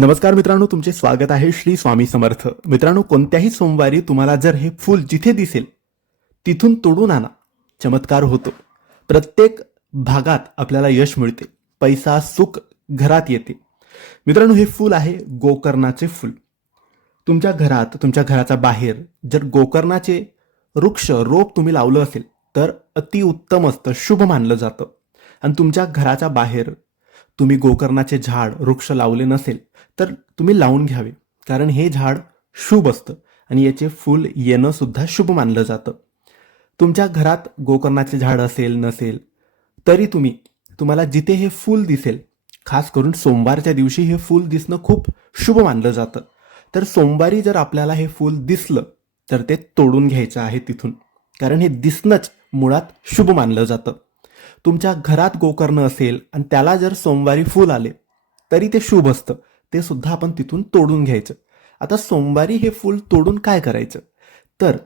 नमस्कार मित्रांनो तुमचे स्वागत आहे श्री स्वामी समर्थ. मित्रांनो कोणत्याही सोमवारी तुम्हाला जर हे फूल जिथे दिसेल तिथून तोडून आणा. चमत्कार होतो. प्रत्येक भागात आपल्याला यश मिळते. पैसा सुख घरात येते. मित्रांनो हे फूल आहे गोकर्णाचे फूल. तुमच्या घरात तुमच्या घराच्या बाहेर जर गोकर्णाचे वृक्ष रोप तुम्ही लावलं असेल तर अतिउत्तम असतं. शुभ मानलं जातं. आणि तुमच्या घराच्या बाहेर तुम्ही गोकर्णाचे झाड वृक्ष लावले नसेल तर तुम्ही लावून घ्यावे. कारण हे झाड शुभ असतं आणि याचे फूल येणं सुद्धा शुभ मानलं जातं. तुमच्या घरात गोकर्णाचे झाड असेल नसेल तरी तुम्ही तुम्हाला जिथे हे फूल दिसेल खास करून सोमवारच्या दिवशी हे फूल दिसणं खूप शुभ मानलं जातं. तर सोमवारी जर आपल्याला हे फूल दिसलं तर ते तोडून घ्यायचं आहे तिथून. कारण हे दिसणंच मुळात शुभ मानलं जातं. तुमच्या घरात गोकर्ण असेल आणि त्याला जर सोमवारी फूल आले तरी ते शुभ असतं. ते सुद्धा आपण तिथून तोडून घ्यायचं. आता सोमवारी हे फूल तोडून काय करायचं? तर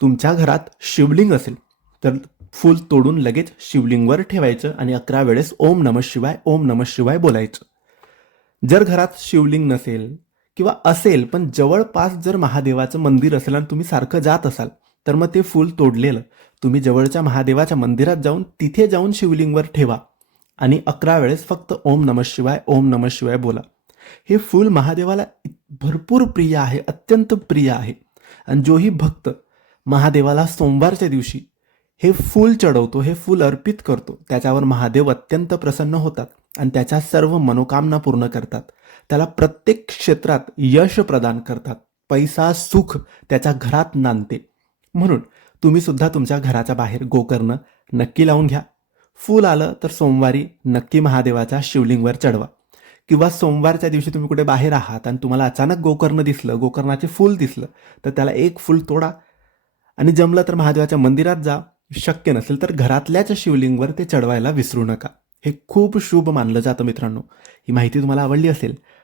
तुमच्या घरात शिवलिंग असेल तर फूल तोडून लगेच शिवलिंगवर ठेवायचं आणि अकरा वेळेस ओम नम शिवाय ओम नम शिवाय बोलायचं. जर घरात शिवलिंग नसेल किंवा असेल पण जवळपास जर महादेवाचं मंदिर असेल आणि तुम्ही सारखं जात असाल तर मग ते फूल तोडलेलं. तुम्ही जवळच्या महादेवाच्या मंदिरात जाऊन तिथे जाऊन शिवलिंगवर ठेवा. आणि अकरा वेळेस फक्त ओम नम शिवाय ओम नम शिवाय बोला. हे फूल महादेवाला भरपूर प्रिय आहे अत्यंत प्रिय आहे. आणि जोही भक्त महादेवाला सोमवारच्या दिवशी हे फूल चढवतो हे फूल अर्पित करतो. त्याच्यावर महादेव अत्यंत प्रसन्न होतात आणि त्याच्या सर्व मनोकामना पूर्ण करतात. त्याला प्रत्येक क्षेत्रात यश प्रदान करतात. पैसा सुख त्याच्या घरात नांदते. म्हणून तुम्ही सुद्धा तुमच्या घराच्या बाहेर गोकर्ण नक्की लावून घ्या. फूल आलं तर सोमवारी नक्की महादेवाच्या शिवलिंगवर चढवा. किंवा सोमवारच्या दिवशी तुम्ही कुठे बाहेर आहात आणि तुम्हाला अचानक गोकर्ण दिसलं गोकर्णाचे फूल दिसलं तर त्याला एक फूल तोडा. आणि जमलं तर महादेवाच्या मंदिरात जा. शक्य नसेल तर घरातल्याच शिवलिंगवर ते चढवायला विसरू नका. हे खूप शुभ मानलं जातं मित्रांनो. ही माहिती तुम्हाला आवडली असेल